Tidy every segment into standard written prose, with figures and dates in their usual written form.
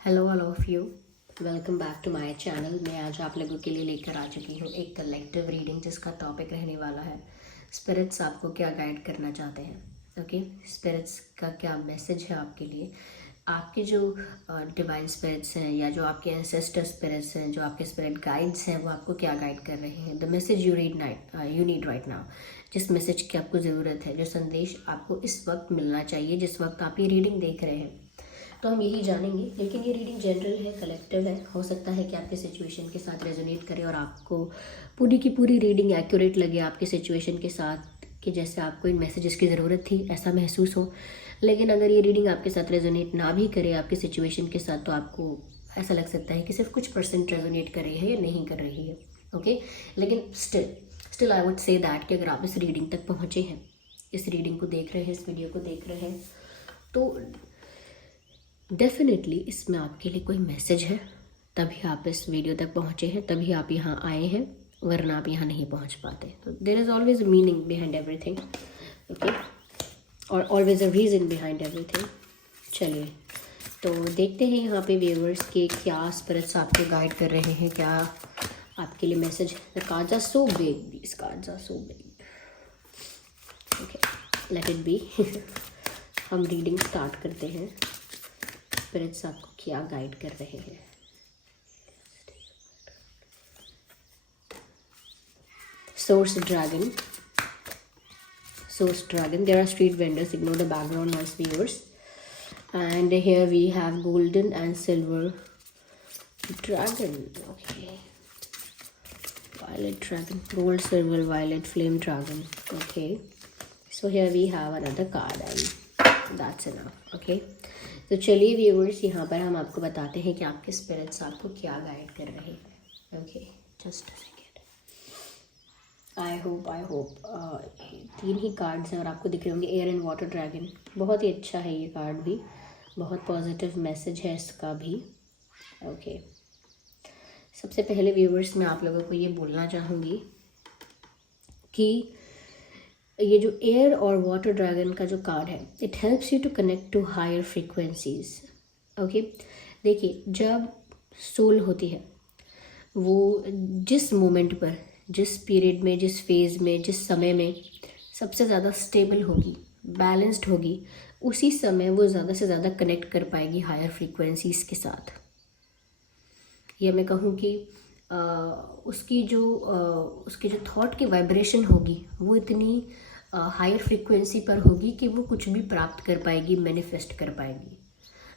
Hello all of you, welcome back to my channel. मैं आज आप लोगों के लिए लेकर आ चुकी हूँ एक कलेक्टिव रीडिंग जिसका टॉपिक रहने वाला है स्पिरिट्स आपको क्या गाइड करना चाहते हैं। ओके, स्पिरिट्स का क्या मैसेज है आपके लिए। आपके जो डिवाइन स्पिरिट्स हैं या जो आपके एंसेस्टर स्पिरिट्स हैं, जो आपके स्पिरिट गाइड्स हैं, वो आपको क्या गाइड कर रहे हैं। The message you need right now, जिस मैसेज की आपको ज़रूरत है, जो संदेश आपको इस वक्त मिलना चाहिए जिस वक्त आप ये रीडिंग देख रहे हैं, तो हम यही जानेंगे। लेकिन ये रीडिंग जनरल है, कलेक्टिव है। हो सकता है कि आपके सिचुएशन के साथ रेजोनेट करे और आपको पूरी की पूरी रीडिंग एक्यूरेट लगे आपके सिचुएशन के साथ, कि जैसे आपको इन मैसेजेस की ज़रूरत थी ऐसा महसूस हो। लेकिन अगर ये रीडिंग आपके साथ रेजोनेट ना भी करे आपके सिचुएशन के साथ, तो आपको ऐसा लग सकता है कि सिर्फ कुछ परसेंट रेजोनेट कर रही है या नहीं कर रही है। ओके, लेकिन still I would say that कि अगर आप इस रीडिंग तक पहुँचे हैं, इस रीडिंग को देख रहे हैं, इस वीडियो को देख रहे हैं, तो डेफिनेटली इसमें आपके लिए कोई मैसेज है, तभी आप इस वीडियो तक पहुँचे हैं, तभी आप यहाँ आए हैं, वरना आप यहाँ नहीं पहुँच पाते। तो there is always meaning behind everything, okay, और always a reason behind everything. चलिए तो देखते हैं यहाँ पे व्यूअर्स के क्या स्पिरिट्स आपको गाइड कर रहे हैं, क्या आपके लिए message. The cards are so big, these cards are so big. Okay, let it be. हम रीडिंग स्टार्ट करते हैं। स्पिरिट्स आपको क्या गाइड कर रहे हैं। Source dragon, there are street vendors, ignore the background noise viewers, and here we have golden and silver dragon. Okay, violet dragon, gold, silver, violet, flame dragon. Okay, so here we have another card and that's enough. Okay, तो चलिए viewers, यहाँ पर हम आपको बताते हैं कि आपके स्पिरिट्स आपको क्या गाइड कर रहे हैं। Okay, just a second. I hope 3 he cards हैं और आपको दिख रहे होंगे एयर एंड वाटर ड्रैगन। बहुत ही अच्छा है ये कार्ड भी, बहुत पॉजिटिव मैसेज है इसका भी। ओके, सबसे पहले व्यूअर्स मैं आप लोगों को ये बोलना चाहूँगी कि ये जो एयर और वाटर ड्रैगन का जो कार्ड है, it helps you to connect to higher frequencies. Okay, देखिए, जब सोल होती है वो जिस मोमेंट पर, जिस पीरियड में, जिस फेज़ में, जिस समय में सबसे ज़्यादा स्टेबल होगी, बैलेंस्ड होगी, उसी समय वो ज़्यादा से ज़्यादा कनेक्ट कर पाएगी हायर फ्रीक्वेंसीज के साथ। या मैं कहूँ कि उसकी जो थॉट की वाइब्रेशन होगी वो इतनी हायर फ्रीक्वेंसी पर होगी कि वो कुछ भी प्राप्त कर पाएगी, मैनिफेस्ट कर पाएगी।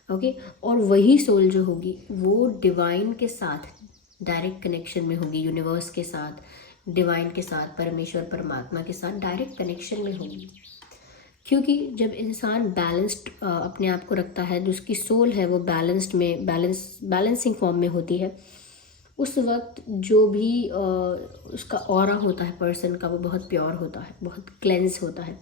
ओके, और वही सोल जो होगी वो डिवाइन के साथ डायरेक्ट कनेक्शन में होगी, यूनिवर्स के साथ, डिवाइन के साथ, परमेश्वर परमात्मा के साथ डायरेक्ट कनेक्शन में होगी। क्योंकि जब इंसान बैलेंस्ड अपने आप को रखता है, जो उसकी सोल है वो बैलेंस्ड में, बैलेंसिंग फॉर्म में होती है, उस वक्त जो भी उसका ऑरा होता है पर्सन का, वो बहुत प्योर होता है, बहुत क्लेंस होता है।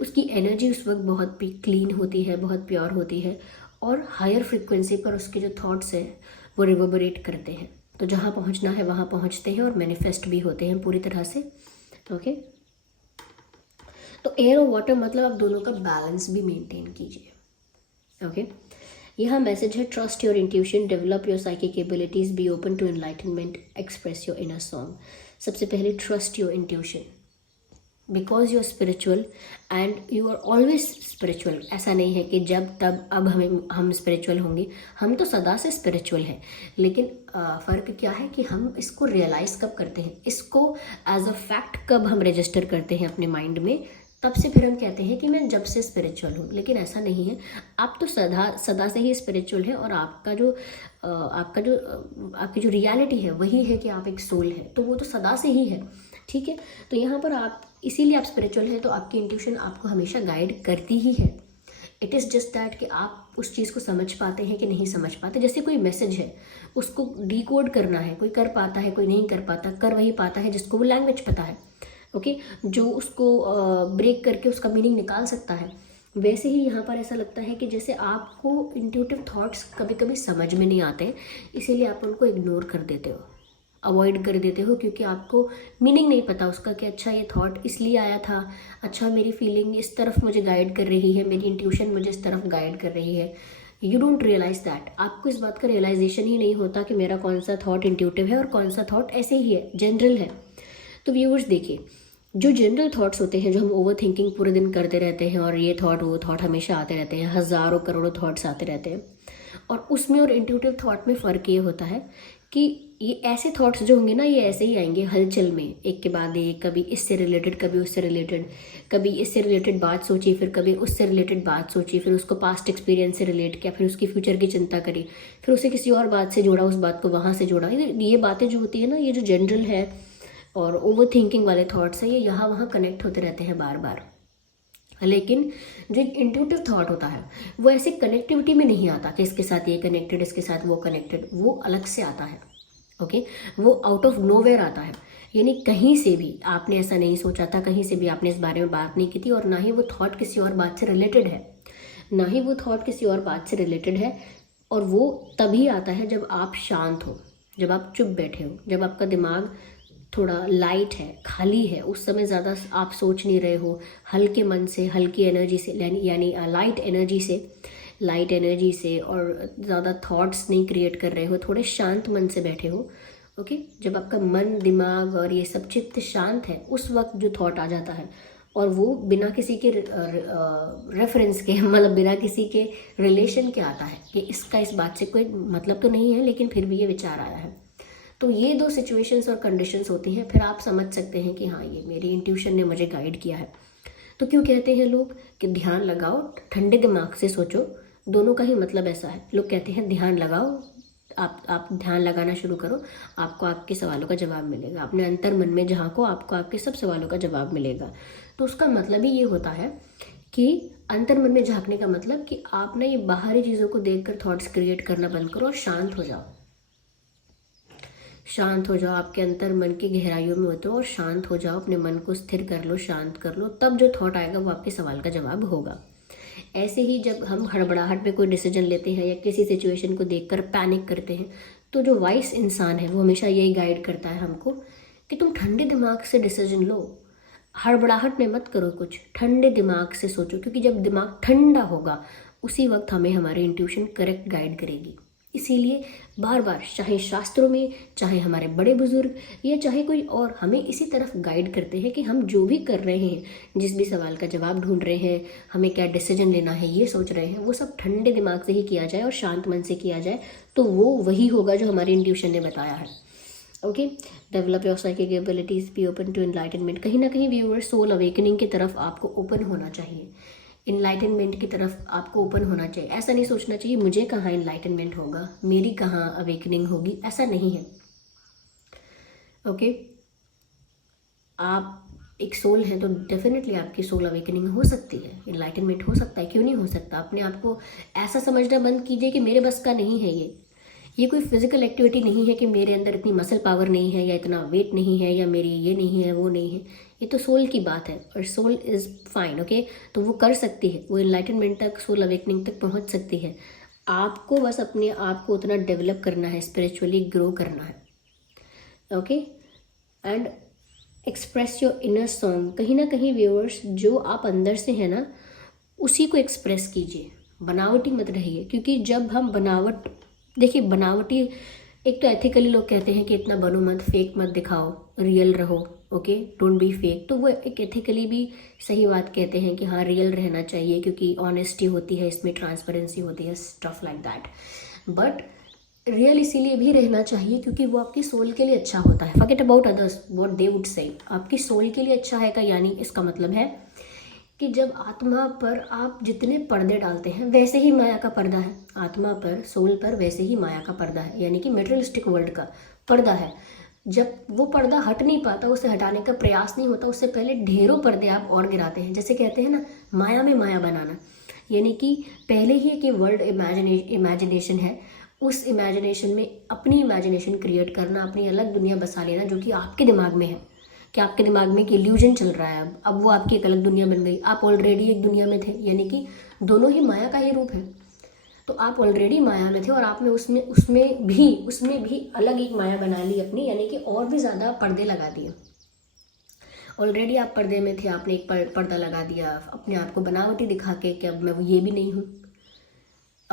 उसकी एनर्जी उस वक्त बहुत क्लीन होती है, बहुत प्योर होती है, और हायर फ्रिक्वेंसी पर उसके जो थॉट्स हैं वो रिवर्बरेट करते हैं। तो जहाँ पहुँचना है वहाँ पहुँचते हैं और मैनिफेस्ट भी होते हैं पूरी तरह से। ओके, तो एयर और वाटर मतलब आप दोनों का बैलेंस भी मेंटेन कीजिए। ओके, यह मैसेज है trust your intuition, develop your psychic abilities, be open to enlightenment, express your inner song. सबसे पहले trust your intuition, because you are spiritual and you are always spiritual. ऐसा नहीं है कि जब तब अब हम स्पिरिचुअल होंगे, हम तो सदा से स्पिरिचुअल हैं। लेकिन फ़र्क क्या है कि हम इसको रियलाइज़ कब करते हैं, इसको एज अ फैक्ट कब हम रजिस्टर करते हैं अपने माइंड में, तब से फिर हम कहते हैं कि मैं जब से स्पिरिचुअल हूँ। लेकिन ऐसा नहीं है, आप तो सदा से ही स्पिरिचुअल है, और आपकी जो रियलिटी है वही है कि आप एक सोल है, तो वो तो सदा से ही है। ठीक है, तो यहाँ पर आप इसीलिए आप स्पिरिचुअल है, तो आपकी इंट्यूशन आपको हमेशा गाइड करती ही है। इट इज़ जस्ट दैट कि आप उस चीज़ को समझ पाते हैं कि नहीं समझ पाते। जैसे कोई मैसेज है, उसको डिकोड करना है, कोई कर पाता है, कोई नहीं कर पाता। कर वही पाता है जिसको वो लैंग्वेज पता है। ओके, जो उसको ब्रेक करके उसका मीनिंग निकाल सकता है। वैसे ही यहाँ पर ऐसा लगता है कि जैसे आपको इंट्यूटिव थॉट्स कभी कभी समझ में नहीं आते, इसीलिए आप उनको इग्नोर कर देते हो, अवॉइड कर देते हो, क्योंकि आपको मीनिंग नहीं पता उसका कि अच्छा ये थॉट इसलिए आया था, अच्छा मेरी फीलिंग इस तरफ मुझे गाइड कर रही है, मेरी इंट्यूशन मुझे इस तरफ गाइड कर रही है, यू डोंट रियलाइज दैट, आपको इस बात का रियलाइजेशन ही नहीं होता कि मेरा कौन सा थॉट इंट्यूटिव है और कौन सा थॉट ऐसे ही है, जनरल है। तो व्यूअर्स देखिए, जो जनरल थॉट्स होते हैं, जो हम ओवर थिंकिंग पूरे दिन करते रहते हैं और ये थॉट वो थॉट हमेशा आते रहते हैं, हज़ारों करोड़ों थॉट्स आते रहते हैं, और उसमें और इंट्यूटिव थॉट में फ़र्क ये होता है कि ये ऐसे थॉट्स जो होंगे ना, ये ऐसे ही आएंगे हलचल में, एक के बाद एक, कभी इससे रिलेटेड, कभी उससे रिलेटेड, कभी इससे रिलेटेड बात सोची, फिर कभी उससे रिलेटेड बात सोची, फिर उसको पास्ट एक्सपीरियंस से रिलेट किया, फिर उसकी फ्यूचर की चिंता करी, फिर उसे किसी और बात से जोड़ा, उस बात को वहाँ से जोड़ा। ये बातें जो होती है ना, ये जो जनरल है और ओवर थिंकिंग वाले थॉट्स हैं, ये यहाँ वहाँ कनेक्ट होते रहते हैं बार बार। लेकिन जो इंट्यूटिव थॉट होता है वो ऐसे कनेक्टिविटी में नहीं आता कि इसके साथ ये कनेक्टेड, इसके साथ वो कनेक्टेड, वो अलग से आता है। ओके, वो आउट ऑफ नोवेयर आता है, यानी कहीं से भी आपने ऐसा नहीं सोचा था, कहीं से भी आपने इस बारे में बात नहीं की थी, और ना ही वो थॉट किसी और बात से रिलेटेड है, ना ही वो थॉट किसी और बात से रिलेटेड है। और वो तभी आता है जब आप शांत हो, जब आप चुप बैठे हो, जब आपका दिमाग थोड़ा लाइट है, खाली है, उस समय ज़्यादा आप सोच नहीं रहे हो, हल्के मन से, हल्की एनर्जी से, यानी लाइट एनर्जी से, और ज़्यादा थॉट्स नहीं क्रिएट कर रहे हो, थोड़े शांत मन से बैठे हो। ओके, जब आपका मन, दिमाग और ये सब चित्त शांत है, उस वक्त जो थॉट आ जाता है, और वो बिना किसी के रेफरेंस के, मतलब बिना किसी के रिलेशन के आता है कि इसका इस बात से कोई मतलब तो नहीं है, लेकिन फिर भी ये विचार आया है। तो ये दो सिचुएशंस और कंडीशंस होती हैं, फिर आप समझ सकते हैं कि हाँ, ये मेरी इंट्यूशन ने मुझे गाइड किया है। तो क्यों कहते हैं लोग कि ध्यान लगाओ, ठंडे दिमाग से सोचो, दोनों का ही मतलब ऐसा है। लोग कहते हैं ध्यान लगाओ, आप ध्यान लगाना शुरू करो, आपको आपके सवालों का जवाब मिलेगा, अपने अंतर मन में झांको, आपको आपके सब सवालों का जवाब मिलेगा। तो उसका मतलब ही ये होता है कि अंतर मन में झांकने का मतलब कि आप ना ये बाहरी चीज़ों को देखकर थॉट्स क्रिएट करना बंद करो और शांत हो जाओ। शांत हो जाओ, आपके अंतर मन की गहराइयों में होते हो और शांत हो जाओ, अपने मन को स्थिर कर लो, शांत कर लो, तब जो थॉट आएगा वो आपके सवाल का जवाब होगा। ऐसे ही जब हम हड़बड़ाहट में कोई डिसीजन लेते हैं या किसी सिचुएशन को देखकर पैनिक करते हैं, तो जो वाइस इंसान है वो हमेशा यही गाइड करता है हमको कि तुम ठंडे दिमाग से डिसीजन लो, हड़बड़ाहट में मत करो कुछ, ठंडे दिमाग से सोचो, क्योंकि जब दिमाग ठंडा होगा उसी वक्त हमें हमारी इंट्यूशन करेक्ट गाइड करेगी। इसीलिए बार बार, चाहे शास्त्रों में, चाहे हमारे बड़े बुजुर्ग, या चाहे कोई और, हमें इसी तरफ गाइड करते हैं कि हम जो भी कर रहे हैं, जिस भी सवाल का जवाब ढूंढ रहे हैं, हमें क्या डिसीजन लेना है, ये सोच रहे हैं, वो सब ठंडे दिमाग से ही किया जाए और शांत मन से किया जाए, तो वो वही होगा जो हमारी इंट्यूशन ने बताया है। Okay, develop your psychic abilities, be open to enlightenment. कहीं ना कहीं व्यूअर्स, सोल अवेकनिंग की तरफ आपको ओपन होना चाहिए, इनलाइटनमेंट की तरफ आपको ओपन होना चाहिए। ऐसा नहीं सोचना चाहिए मुझे कहाँ इनलाइटनमेंट होगा, मेरी कहाँ अवेकनिंग होगी, ऐसा नहीं है। ओके, आप एक सोल हैं तो डेफिनेटली आपकी सोल अवेकनिंग हो सकती है, इनलाइटनमेंट हो सकता है, क्यों नहीं हो सकता। अपने आप को ऐसा समझना बंद कीजिए कि मेरे बस का नहीं है ये कोई फिजिकल एक्टिविटी नहीं है कि मेरे अंदर इतनी मसल पावर नहीं है, या इतना वेट नहीं है, या मेरी ये नहीं है, वो नहीं है। ये तो सोल की बात है, और सोल इज़ फाइन। ओके, तो वो कर सकती है, वो एनलाइटनमेंट तक, सोल अवेकनिंग तक पहुंच सकती है। आपको बस अपने आप को उतना डेवलप करना है, स्पिरिचुअली ग्रो करना है। Okay, and express your inner song. कहीं ना कहीं व्यूअर्स, जो आप अंदर से है ना, उसी को एक्सप्रेस कीजिए, बनावटी मत रहिए। क्योंकि जब हम बनावट, देखिए बनावटी, एक तो एथिकली लोग कहते हैं कि इतना बनो मत, फेक मत दिखाओ, रियल रहो। ओके, डोंट बी फेक, तो वो एक एथिकली भी सही बात कहते हैं कि हाँ, रियल रहना चाहिए, क्योंकि ऑनेस्टी होती है इसमें, ट्रांसपेरेंसी होती है, stuff like that. But real इसीलिए भी रहना चाहिए क्योंकि वो आपकी सोल के लिए अच्छा होता है। Forget about others what they would say, आपकी सोल के लिए अच्छा है का यानी इसका मतलब है कि जब आत्मा पर आप जितने पर्दे डालते हैं, वैसे ही माया का पर्दा है आत्मा पर, सोल पर वैसे ही माया का पर्दा है, यानी कि मेटेरियलिस्टिक वर्ल्ड का पर्दा है। जब वो पर्दा हट नहीं पाता, उसे हटाने का प्रयास नहीं होता, उससे पहले ढेरों पर्दे आप और गिराते हैं। जैसे कहते हैं ना, माया में माया बनाना, यानी कि पहले ही एक वर्ल्ड इमेजिनेशन है, उस इमेजिनेशन में अपनी इमेजिनेशन क्रिएट करना, अपनी अलग दुनिया बसा लेना जो कि आपके दिमाग में है, कि आपके दिमाग में एक इल्यूजन चल रहा है। अब वो आपकी एक अलग दुनिया बन गई, आप ऑलरेडी एक दुनिया में थे, यानी कि दोनों ही माया का ही रूप है। तो आप ऑलरेडी माया में थे और आपने उसमें भी अलग एक माया बना ली अपनी, यानी कि और भी ज़्यादा पर्दे लगा दिए। ऑलरेडी आप पर्दे में थे, आपने एक पर्दा लगा दिया अपने आप को बनावटी दिखा के कि अब मैं ये भी नहीं हूँ,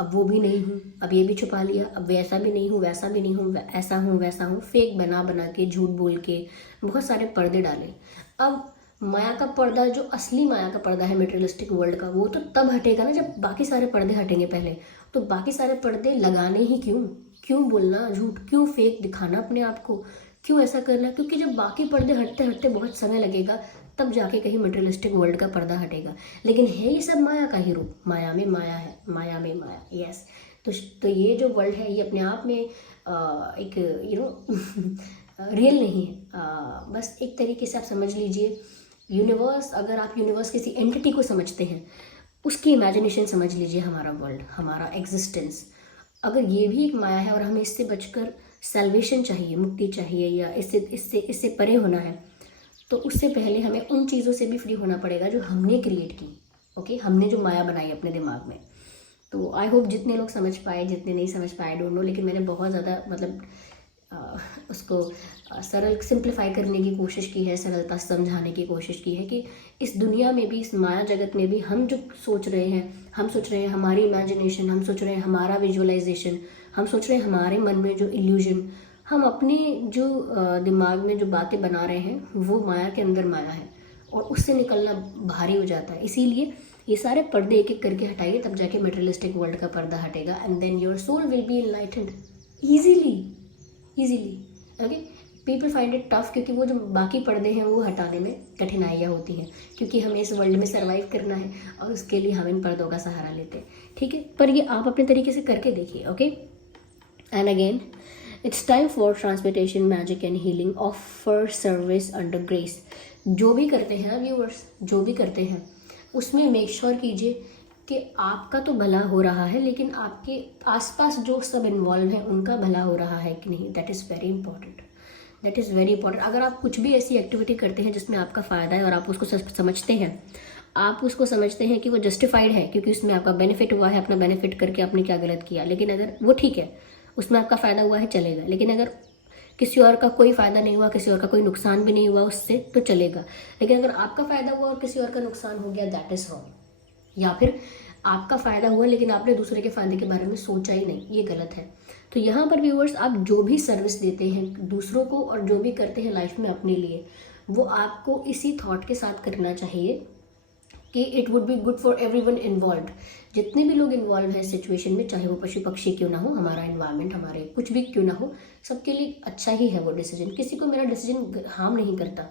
अब वो भी नहीं हूँ, अब ये भी छुपा लिया, अब वैसा भी नहीं हूँ, वैसा भी नहीं हूँ, ऐसा हूँ वैसा हूँ, फेक बना बना के, झूठ बोल के बहुत सारे पर्दे डाले। अब माया का पर्दा, जो असली माया का पर्दा है मटेरियलिस्टिक वर्ल्ड का, वो तो तब हटेगा ना जब बाकी सारे पर्दे हटेंगे पहले। तो बाकी सारे पर्दे लगाने ही क्यों, क्यों बोलना झूठ, क्यों फेक दिखाना अपने आप को, क्यों ऐसा करना? क्योंकि जब बाकी पर्दे हटते हटते बहुत समय लगेगा, तब जाके कहीं मटेरियलिस्टिक वर्ल्ड का पर्दा हटेगा। लेकिन है ये सब माया का ही रूप, माया में माया है, माया में माया, यस। तो ये जो वर्ल्ड है ये अपने आप में एक रियल नहीं है। बस एक तरीके से आप समझ लीजिए, यूनिवर्स, अगर आप यूनिवर्स किसी एंटिटी को समझते हैं, उसकी इमेजिनेशन समझ लीजिए हमारा वर्ल्ड, हमारा एग्जिस्टेंस। अगर ये भी एक माया है और हमें इससे बचकर सैल्वेशन चाहिए, मुक्ति चाहिए, या इससे परे होना है, तो उससे पहले हमें उन चीज़ों से भी फ्री होना पड़ेगा जो हमने क्रिएट की। ओके, हमने जो माया बनाई अपने दिमाग में। तो आई होप जितने लोग समझ पाए, जितने नहीं समझ पाए डोंट नो, लेकिन मैंने बहुत ज़्यादा मतलब उसको सरल सिंप्लीफाई करने की कोशिश की है, सरलता समझाने की कोशिश की है कि इस दुनिया में भी, इस माया जगत में भी हम जो सोच रहे हैं, हम सोच रहे हैं हमारी इमेजिनेशन, हम सोच रहे हैं हमारा विजुअलाइजेशन, हम सोच रहे हैं हमारे मन में जो इल्यूजन, हम अपने जो दिमाग में जो बातें बना रहे हैं, वो माया के अंदर माया है और उससे निकलना भारी हो जाता है। इसीलिए ये सारे पर्दे एक एक करके हटाइए, तब जाके मटेरियलिस्टिक वर्ल्ड का पर्दा हटेगा, and then your soul will be enlightened easily. Okay, people find it tough, क्योंकि वो जो बाकी पर्दे हैं वो हटाने में कठिनाइयाँ होती हैं, क्योंकि हमें इस वर्ल्ड में सर्वाइव करना है और उसके लिए हम इन पर्दों का सहारा लेते हैं। ठीक है, पर ये आप अपने तरीके से करके देखिए। Okay, and again it's time for transmutation, magic and healing, offer service under grace. जो भी करते हैं व्यूअर्स, जो भी करते हैं उसमें मेक श्योर कीजिए कि आपका तो भला हो रहा है, लेकिन आपके आसपास जो सब इन्वॉल्व हैं उनका भला हो रहा है कि नहीं। That is very important, that is very important. अगर आप कुछ भी ऐसी एक्टिविटी करते हैं जिसमें आपका फ़ायदा है और आप उसको समझते हैं, आप उसको समझते हैं कि वो जस्टिफाइड है क्योंकि उसमें आपका बेनिफिट हुआ है, अपना बेनिफिट करके आपने क्या गलत किया, लेकिन अगर वो ठीक है, उसमें आपका फ़ायदा हुआ है, चलेगा। लेकिन अगर किसी और का कोई फ़ायदा नहीं हुआ, किसी और का कोई नुकसान भी नहीं हुआ उससे, तो चलेगा। लेकिन अगर आपका फ़ायदा हुआ और किसी और का नुकसान हो गया, दैट इज़ रॉन्ग। या फिर आपका फ़ायदा हुआ लेकिन आपने दूसरे के फ़ायदे के बारे में सोचा ही नहीं, ये गलत है। तो यहाँ पर व्यूअर्स, आप जो भी सर्विस देते हैं दूसरों को और जो भी करते हैं लाइफ में अपने लिए, वो आपको इसी थॉट के साथ करना चाहिए कि it would be good for everyone involve. जितने भी लोग इन्वॉल्व हैं सिचुएशन में, चाहे वो पशु पक्षी क्यों ना हो, हमारा इन्वायरमेंट, हमारे कुछ भी क्यों ना हो, सबके लिए अच्छा ही है वो डिसीजन। किसी को मेरा डिसीजन हार्म नहीं करता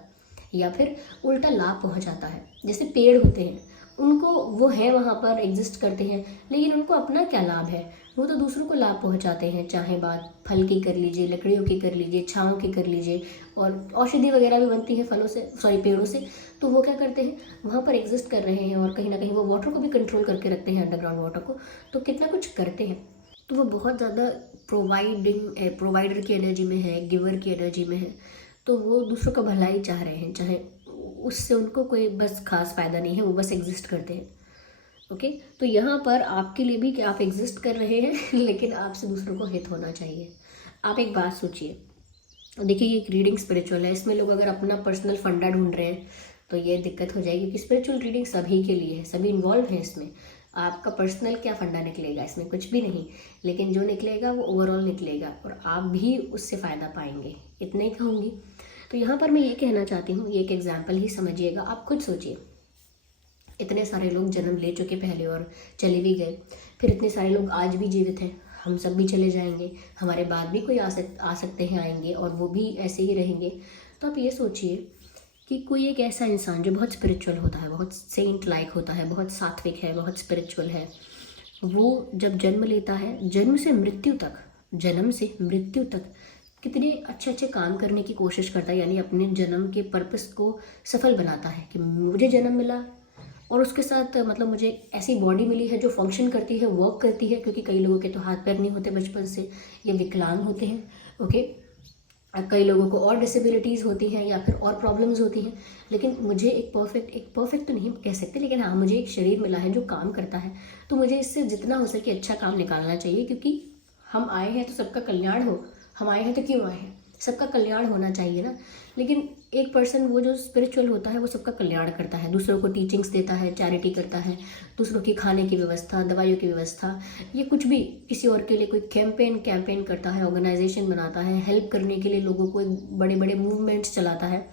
या फिर उल्टा लाभ पहुंचाता है। जैसे पेड़ होते हैं, उनको वो है वहाँ पर एग्जिस्ट करते हैं, लेकिन उनको अपना क्या लाभ है, वो तो दूसरों को लाभ पहुँचाते हैं। चाहे बात फल की कर लीजिए, लकड़ियों की कर लीजिए, छाँव की कर लीजिए, और औषधि वगैरह भी बनती है फलों से, पेड़ों से। तो वो क्या करते हैं, वहाँ पर एग्जिस्ट कर रहे हैं और कहीं ना कहीं वो वाटर को भी कंट्रोल करके रखते हैं, अंडरग्राउंड वाटर को। तो कितना कुछ करते हैं। तो वो बहुत ज़्यादा प्रोवाइडर की एनर्जी में है, गिवर की एनर्जी में है। तो वो दूसरों का भला ही चाह रहे हैं, चाहे उससे उनको कोई बस खास फ़ायदा नहीं है, वो बस एग्जिस्ट करते हैं। ओके, तो यहाँ पर आपके लिए भी कि आप एग्जिस्ट कर रहे हैं लेकिन आपसे दूसरों को हित होना चाहिए। आप एक बात सोचिए, देखिए ये एक रीडिंग स्पिरिचुअल है, इसमें लोग अगर अपना पर्सनल फंडा ढूंढ रहे हैं तो ये दिक्कत हो जाएगी, क्योंकि स्पिरिचुअल रीडिंग सभी के लिए है, सभी इन्वॉल्व हैं इसमें। आपका पर्सनल क्या फंडा निकलेगा, इसमें कुछ भी नहीं, लेकिन जो निकलेगा वो ओवरऑल निकलेगा और आप भी उससे फ़ायदा पाएंगे, इतना ही कहूँगी। तो यहाँ पर मैं ये कहना चाहती हूँ, ये एक एग्जाम्पल ही समझिएगा। आप खुद सोचिए, इतने सारे लोग जन्म ले चुके पहले और चले भी गए, फिर इतने सारे लोग आज भी जीवित हैं, हम सब भी चले जाएंगे, हमारे बाद भी कोई आ सकते हैं, आएंगे, और वो भी ऐसे ही रहेंगे। तो आप ये सोचिए कि कोई एक ऐसा इंसान जो बहुत स्पिरिचुअल होता है, बहुत सेंट लाइक होता है, बहुत सात्विक है, बहुत स्पिरिचुअल है, वो जब जन्म लेता है, जन्म से मृत्यु तक कितने अच्छे अच्छे काम करने की कोशिश करता है, यानी अपने जन्म के पर्पस को सफल बनाता है कि मुझे जन्म मिला और उसके साथ मतलब मुझे ऐसी बॉडी मिली है जो फंक्शन करती है, वर्क करती है, क्योंकि कई लोगों के तो हाथ पैर नहीं होते बचपन से, ये विकलांग होते हैं। ओके, कई लोगों को और डिसेबिलिटीज़ होती हैं या फिर और प्रॉब्लम्स होती हैं, लेकिन मुझे एक परफेक्ट तो नहीं कह सकते, लेकिन हाँ, मुझे एक शरीर मिला है जो काम करता है। तो मुझे इससे जितना हो सके अच्छा काम निकालना चाहिए, क्योंकि हम आए हैं तो सबका कल्याण हो, हम आए हैं तो क्यों आए हैं, सबका कल्याण होना चाहिए ना। लेकिन एक पर्सन वो जो स्पिरिचुअल होता है वो सबका कल्याण करता है, दूसरों को टीचिंग्स देता है, चैरिटी करता है, दूसरों की खाने की व्यवस्था, दवाइयों की व्यवस्था, ये कुछ भी किसी और के लिए कोई कैंपेन करता है, ऑर्गेनाइजेशन बनाता है, हेल्प करने के लिए लोगों को बड़े बड़े मूवमेंट्स चलाता है।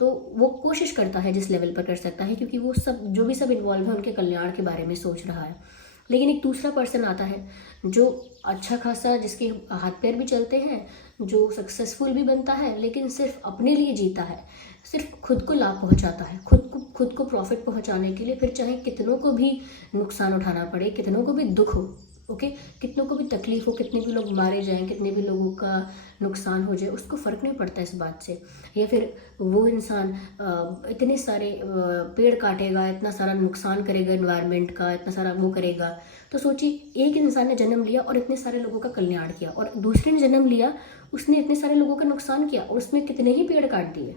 तो वो कोशिश करता है जिस लेवल पर कर सकता है, क्योंकि वो सब जो भी सब इन्वॉल्व है उनके कल्याण के बारे में सोच रहा है। लेकिन एक दूसरा पर्सन आता है जो अच्छा खासा, जिसके हाथ पैर भी चलते हैं, जो सक्सेसफुल भी बनता है, लेकिन सिर्फ अपने लिए जीता है, सिर्फ खुद को लाभ पहुंचाता है, खुद को प्रॉफिट पहुंचाने के लिए, फिर चाहे कितनों को भी नुकसान उठाना पड़े, कितनों को भी दुख हो, ओके, कितनों को भी तकलीफ हो, कितने भी लोग मारे जाएं, कितने भी लोगों का नुकसान हो जाए, उसको फ़र्क नहीं पड़ता इस बात से। या फिर वो इंसान इतने सारे पेड़ काटेगा, इतना सारा नुकसान करेगा एनवायरनमेंट का, इतना सारा वो करेगा। तो सोचिए, एक इंसान ने जन्म लिया और इतने सारे लोगों का कल्याण किया, और दूसरे ने जन्म लिया, उसने इतने सारे लोगों का नुकसान किया और उसने कितने ही पेड़ काट दिए।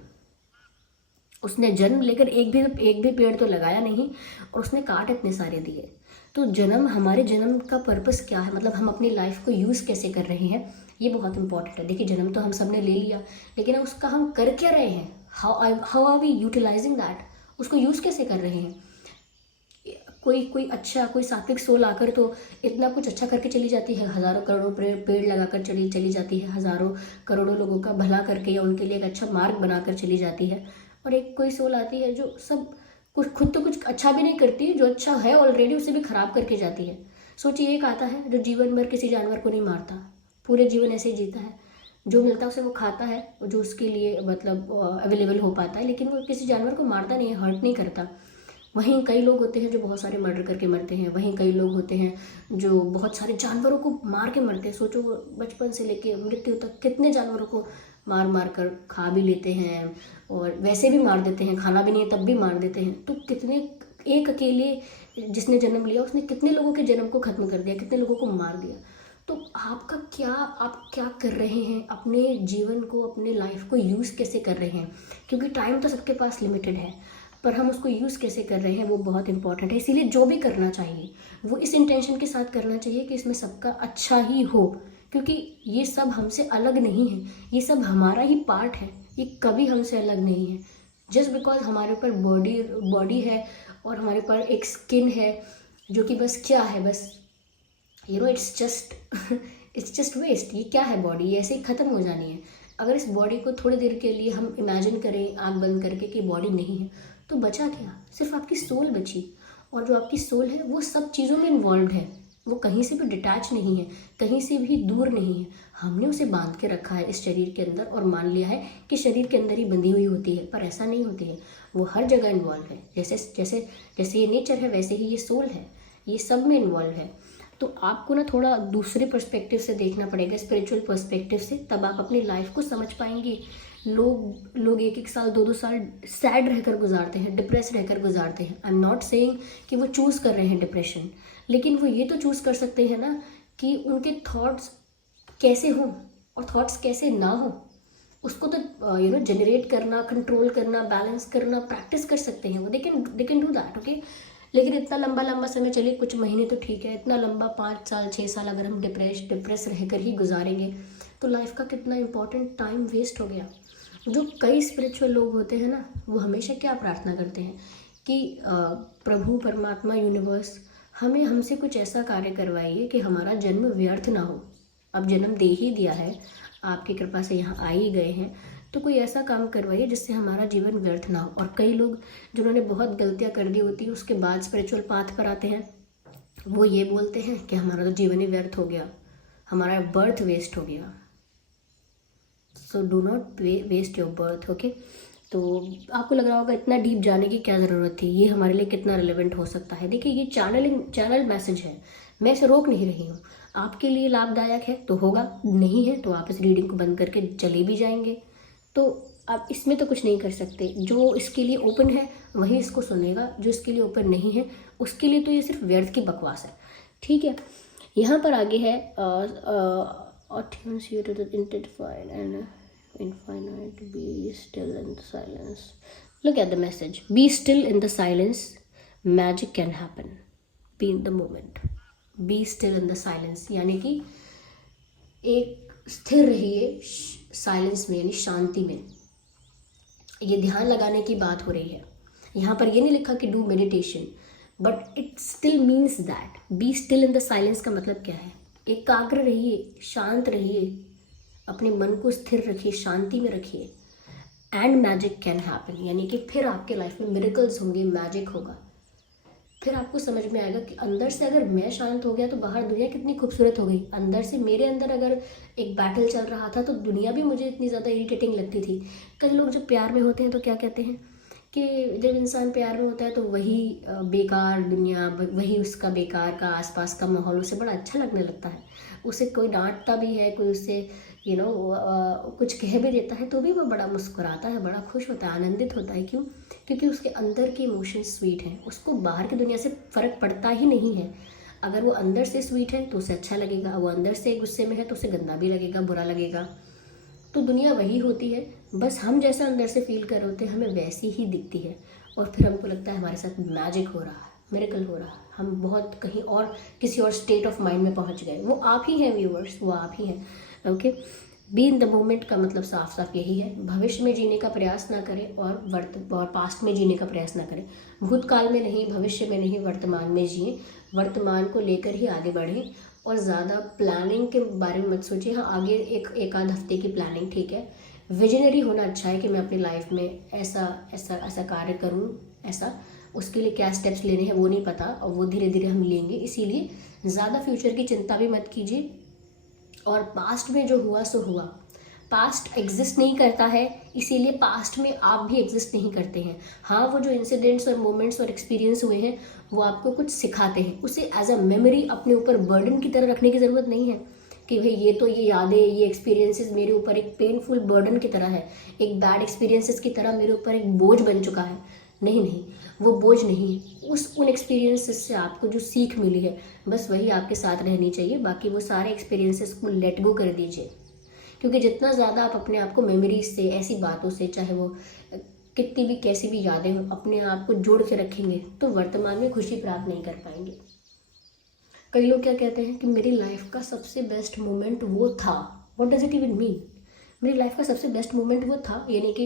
उसने जन्म लेकर एक भी पेड़ तो लगाया नहीं, और उसने काट इतने सारे दिए। तो हमारे जन्म का पर्पस क्या है, मतलब हम अपनी लाइफ को यूज़ कैसे कर रहे हैं, ये बहुत इंपॉर्टेंट है। देखिए, जन्म तो हम सब ने ले लिया, लेकिन उसका हम कर क्या रहे हैं, how are we utilizing that, उसको यूज़ कैसे कर रहे हैं। कोई सात्विक सोल आकर तो इतना कुछ अच्छा करके चली जाती है, हज़ारों करोड़ों पेड़ लगाकर चली जाती है, हज़ारों करोड़ों लोगों का भला करके या उनके लिए एक अच्छा मार्ग बनाकर चली जाती है। और एक कोई सोल आती है जो सब कुछ, खुद तो कुछ अच्छा भी नहीं करती, जो अच्छा है ऑलरेडी उसे भी खराब करके जाती है। सोचिए, एक आता है जो जीवन भर किसी जानवर को नहीं मारता, पूरे जीवन ऐसे ही जीता है, जो मिलता है उसे वो खाता है, जो उसके लिए मतलब अवेलेबल हो पाता है, लेकिन वो किसी जानवर को मारता नहीं है, हर्ट नहीं करता। वहीं कई लोग होते हैं जो बहुत सारे मर्डर करके मरते हैं, वहीं कई लोग होते हैं जो बहुत सारे जानवरों को मार के मरते हैं। सोचो, वो बचपन से लेके मृत्यु तक कितने जानवरों को मार कर खा भी लेते हैं, और वैसे भी मार देते हैं, खाना भी नहीं है तब भी मार देते हैं। तो कितने, एक अकेले जिसने जन्म लिया उसने कितने लोगों के जन्म को ख़त्म कर दिया, कितने लोगों को मार दिया। तो आप क्या कर रहे हैं अपने जीवन को, अपने लाइफ को यूज़ कैसे कर रहे हैं, क्योंकि टाइम तो सबके पास लिमिटेड है, पर हम उसको यूज़ कैसे कर रहे हैं वो बहुत इंपॉर्टेंट है। इसीलिए जो भी करना चाहिए वो इस इंटेंशन के साथ करना चाहिए कि इसमें सबका अच्छा ही हो, क्योंकि ये सब हमसे अलग नहीं है, ये सब हमारा ही पार्ट है, ये कभी हमसे अलग नहीं है। जस्ट बिकॉज हमारे ऊपर बॉडी है और हमारे ऊपर एक स्किन है, जो कि बस क्या है, बस इट्स जस्ट वेस्ट। ये क्या है, बॉडी ये ऐसे ही ख़त्म हो जानी है। अगर इस बॉडी को थोड़ी देर के लिए हम इमेजिन करें आँख बंद करके कि बॉडी नहीं है, तो बचा क्या, सिर्फ आपकी सोल बची। और जो आपकी सोल है वो सब चीज़ों में इन्वॉल्व है, वो कहीं से भी डिटैच नहीं है, कहीं से भी दूर नहीं है। हमने उसे बांध के रखा है इस शरीर के अंदर और मान लिया है कि शरीर के अंदर ही बंधी हुई होती है, पर ऐसा नहीं होती है। वो हर जगह इन्वॉल्व है। जैसे ये नेचर है वैसे ही ये सोल है, ये सब में इन्वॉल्व है। तो आपको ना थोड़ा दूसरे पर्सपेक्टिव से देखना पड़ेगा, स्पिरिचुअल पर्सपेक्टिव से, तब आप अपनी लाइफ को समझ पाएंगे। लोग 1-1 साल 2-2 साल सैड रहकर गुजारते हैं, डिप्रेस रहकर गुजारते हैं। आई एम नॉट सेइंग कि वो चूज़ कर रहे हैं डिप्रेशन, लेकिन वो ये तो चूज़ कर सकते हैं ना कि उनके थॉट्स कैसे हों और थॉट्स कैसे ना हो। उसको तो जनरेट करना, कंट्रोल करना, बैलेंस करना, प्रैक्टिस कर सकते हैं वो। They can do that, okay. लेकिन इतना लंबा समय, चलिए कुछ महीने तो ठीक है, इतना लंबा 5 साल 6 साल अगर हम डिप्रेस रहकर ही गुजारेंगे तो लाइफ का कितना इंपॉर्टेंट टाइम वेस्ट हो गया। जो कई स्पिरिचुअल लोग होते हैं ना, वो हमेशा क्या प्रार्थना करते हैं कि प्रभु परमात्मा यूनिवर्स हमसे कुछ ऐसा कार्य करवाइए कि हमारा जन्म व्यर्थ ना हो। अब जन्म दे ही दिया है, आपकी कृपा से यहाँ आ ही गए हैं, तो कोई ऐसा काम करवाइए जिससे हमारा जीवन व्यर्थ ना हो। और कई लोग जिन्होंने बहुत गलतियाँ कर दी होती है उसके बाद स्पिरिचुअल पाथ पर आते हैं, वो ये बोलते हैं कि हमारा तो जीवन ही व्यर्थ हो गया, हमारा बर्थ वेस्ट हो गया। So do not waste your birth, okay. तो आपको लग रहा होगा इतना डीप जाने की क्या ज़रूरत थी, ये हमारे लिए कितना रिलेवेंट हो सकता है। देखिए, ये चैनल मैसेज है, मैं इसे रोक नहीं रही हूँ। आपके लिए लाभदायक है तो होगा, नहीं है तो आप इस रीडिंग को बंद करके चले भी जाएंगे। तो आप इसमें तो कुछ नहीं कर सकते। जो इसके लिए ओपन है वही इसको सुनेगा, जो इसके लिए ओपन नहीं है उसके लिए तो ये सिर्फ व्यर्थ की बकवास है, ठीक है। यहाँ पर आगे है attunes you to the identified and infinite, be still in the silence. Look at the message, be still in the silence, magic can happen, be in the moment, be still in the silence, यानी कि एक स्थिर रहिए silence में, यानी शांति में। ये ध्यान लगाने की बात हो रही है। यहाँ पर ये नहीं लिखा कि do meditation, but it still means that be still in the silence का मतलब क्या है? एकाग्र रहिए, शांत रहिए, अपने मन को स्थिर रखिए, शांति में रखिए, एंड मैजिक कैन हैपन, यानी कि फिर आपके लाइफ में मिरेकल्स होंगे, मैजिक होगा। फिर आपको समझ में आएगा कि अंदर से अगर मैं शांत हो गया तो बाहर दुनिया कितनी खूबसूरत हो गई। अंदर से मेरे अंदर अगर एक बैटल चल रहा था तो दुनिया भी मुझे इतनी ज़्यादा इरिटेटिंग लगती थी। कई लोग जब प्यार में होते हैं तो क्या कहते हैं कि जब इंसान प्यार में होता है तो वही बेकार दुनिया, वही उसका बेकार का आसपास का माहौल उसे बड़ा अच्छा लगने लगता है। उसे कोई डांटता भी है, कोई उससे कुछ कह भी देता है तो भी वो बड़ा मुस्कुराता है, बड़ा खुश होता है, आनंदित होता है। क्यों? क्योंकि उसके अंदर के इमोशंस स्वीट हैं, उसको बाहर की दुनिया से फ़र्क पड़ता ही नहीं है। अगर वो अंदर से स्वीट है तो उसे अच्छा लगेगा, वो अंदर से गुस्से में है तो उसे गंदा भी लगेगा, बुरा लगेगा। तो दुनिया वही होती है, बस हम जैसा अंदर से फील कर रहे होते हैं हमें वैसी ही दिखती है, और फिर हमको लगता है हमारे साथ मैजिक हो रहा है, मिरेकल हो रहा है, हम बहुत कहीं और किसी और स्टेट ऑफ माइंड में पहुंच गए। वो आप ही हैं व्यूअर्स, वो आप ही हैं। Okay, be in the moment का मतलब साफ साफ यही है। भविष्य में जीने का प्रयास ना करें और पास्ट में जीने का प्रयास ना करें। भूतकाल में नहीं, भविष्य में नहीं, वर्तमान में जिए, वर्तमान को लेकर ही आगे बढ़ें, और ज़्यादा प्लानिंग के बारे में मत सोचिए। हाँ, आगे एक आध हफ्ते की प्लानिंग ठीक है, विजनरी होना अच्छा है कि मैं अपनी लाइफ में ऐसा ऐसा ऐसा कार्य करूँ, ऐसा उसके लिए क्या स्टेप्स लेने हैं वो नहीं पता, और वो धीरे धीरे हम लेंगे। इसीलिए ज़्यादा फ्यूचर की चिंता भी मत कीजिए, और पास्ट में जो हुआ सो हुआ। पास्ट एग्जिस्ट नहीं करता है, इसीलिए पास्ट में आप भी एग्जिस्ट नहीं करते हैं। हाँ, वो जो इंसिडेंट्स और मोमेंट्स और एक्सपीरियंस हुए हैं वो आपको कुछ सिखाते हैं, उसे एज अ मेमोरी अपने ऊपर बर्डन की तरह रखने की ज़रूरत नहीं है कि भाई ये यादें, ये एक्सपीरियंसेस मेरे ऊपर एक पेनफुल बर्डन की तरह है, एक बैड एक्सपीरियंसेस की तरह मेरे ऊपर एक बोझ बन चुका है। नहीं नहीं, वो बोझ नहीं है। उन एक्सपीरियंसेस से आपको जो सीख मिली है बस वही आपके साथ रहनी चाहिए। बाकी वो सारे एक्सपीरियंसेस को लेट गो कर दीजिए, क्योंकि जितना ज़्यादा आप अपने आप को मेमोरीज से, ऐसी बातों से, चाहे वो कितनी भी कैसी भी यादें हो, अपने आप को जोड़ के रखेंगे तो वर्तमान में खुशी प्राप्त नहीं कर पाएंगे। कई लोग क्या कहते हैं कि मेरी लाइफ का सबसे बेस्ट मोमेंट वो था। What does it even mean? मेरी लाइफ का सबसे बेस्ट मोमेंट वो था, यानी कि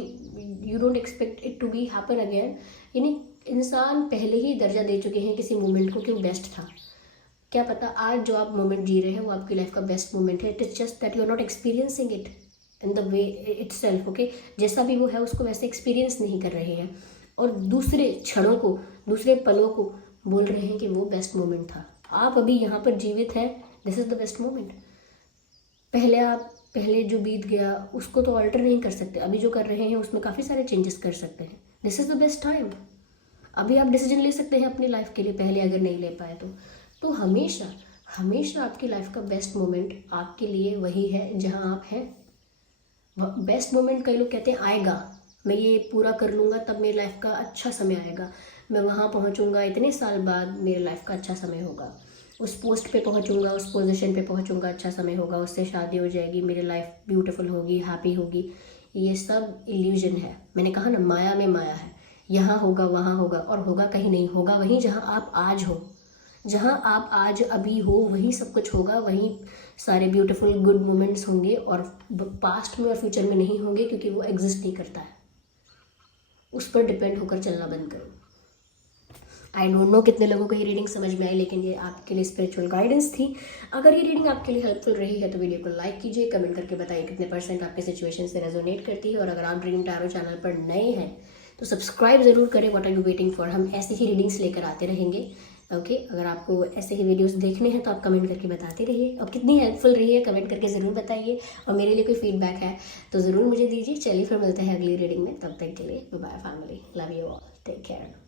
you don't expect it to be happen again. यानी इंसान पहले ही दर्जा दे चुके हैं किसी मोमेंट को कि वो बेस्ट था। क्या पता आज जो आप मोमेंट जी रहे हैं वो आपकी लाइफ का बेस्ट मोमेंट है। It is just that you are not experiencing it in the way itself. Okay, जैसा भी वो है उसको वैसे एक्सपीरियंस नहीं कर रहे हैं, और दूसरे क्षणों को, दूसरे पलों को बोल रहे हैं कि वो बेस्ट मोमेंट था। आप अभी यहाँ पर जीवित हैं, this is the best moment. पहले जो बीत गया उसको तो ऑल्टर नहीं कर सकते, अभी जो कर रहे हैं उसमें काफ़ी सारे चेंजेस कर सकते हैं। This is the best time. अभी आप डिसीजन ले सकते हैं अपनी लाइफ के लिए, पहले अगर नहीं ले पाए तो हमेशा हमेशा आपकी लाइफ का बेस्ट मोमेंट आपके लिए वही है जहाँ आप हैं। बेस्ट मोमेंट कई लोग कहते हैं आएगा, मैं ये पूरा कर लूँगा तब मेरी लाइफ का अच्छा समय आएगा, मैं वहाँ पहुँचूँगा, इतने साल बाद मेरी लाइफ का अच्छा समय होगा, उस पोस्ट पे पहुँचूँगा, उस पोजीशन पे पहुँचूँगा, अच्छा समय होगा, उससे शादी हो जाएगी, मेरी लाइफ ब्यूटीफुल होगी, हैप्पी होगी। ये सब इल्यूजन है। मैंने कहा ना, माया में माया है। यहाँ होगा, वहाँ होगा, और होगा कहीं नहीं, होगा वहीं जहाँ आप आज हो। जहाँ आप आज अभी हो वहीं सब कुछ होगा, वहीं सारे ब्यूटीफुल गुड मोमेंट्स होंगे, और पास्ट में और फ्यूचर में नहीं होंगे, क्योंकि वो एग्जिस्ट नहीं करता है। उस पर डिपेंड होकर चलना बंद करो। आई डोंट नो कितने लोगों को ये रीडिंग समझ में आई, लेकिन ये आपके लिए स्पिरिचुअल गाइडेंस थी। अगर ये रीडिंग आपके लिए हेल्पफुल रही है तो वीडियो को लाइक कीजिए, कमेंट करके बताइए कितने % आपके सिचुएशन से रेजोनेट करती है। और अगर आप ड्रीम टैरो चैनल पर नए हैं तो सब्सक्राइब ज़रूर करें। What are you waiting for? हम ऐसे ही रीडिंग्स लेकर आते रहेंगे। ओके, अगर आपको ऐसे ही वीडियोस देखने हैं तो आप कमेंट करके बताते रहिए, और कितनी हेल्पफुल रही है कमेंट करके ज़रूर बताइए, और मेरे लिए कोई फीडबैक है तो ज़रूर मुझे दीजिए। चलिए फिर मिलते हैं अगली रीडिंग में, तब तक के लिए bye bye family, love you all, take care.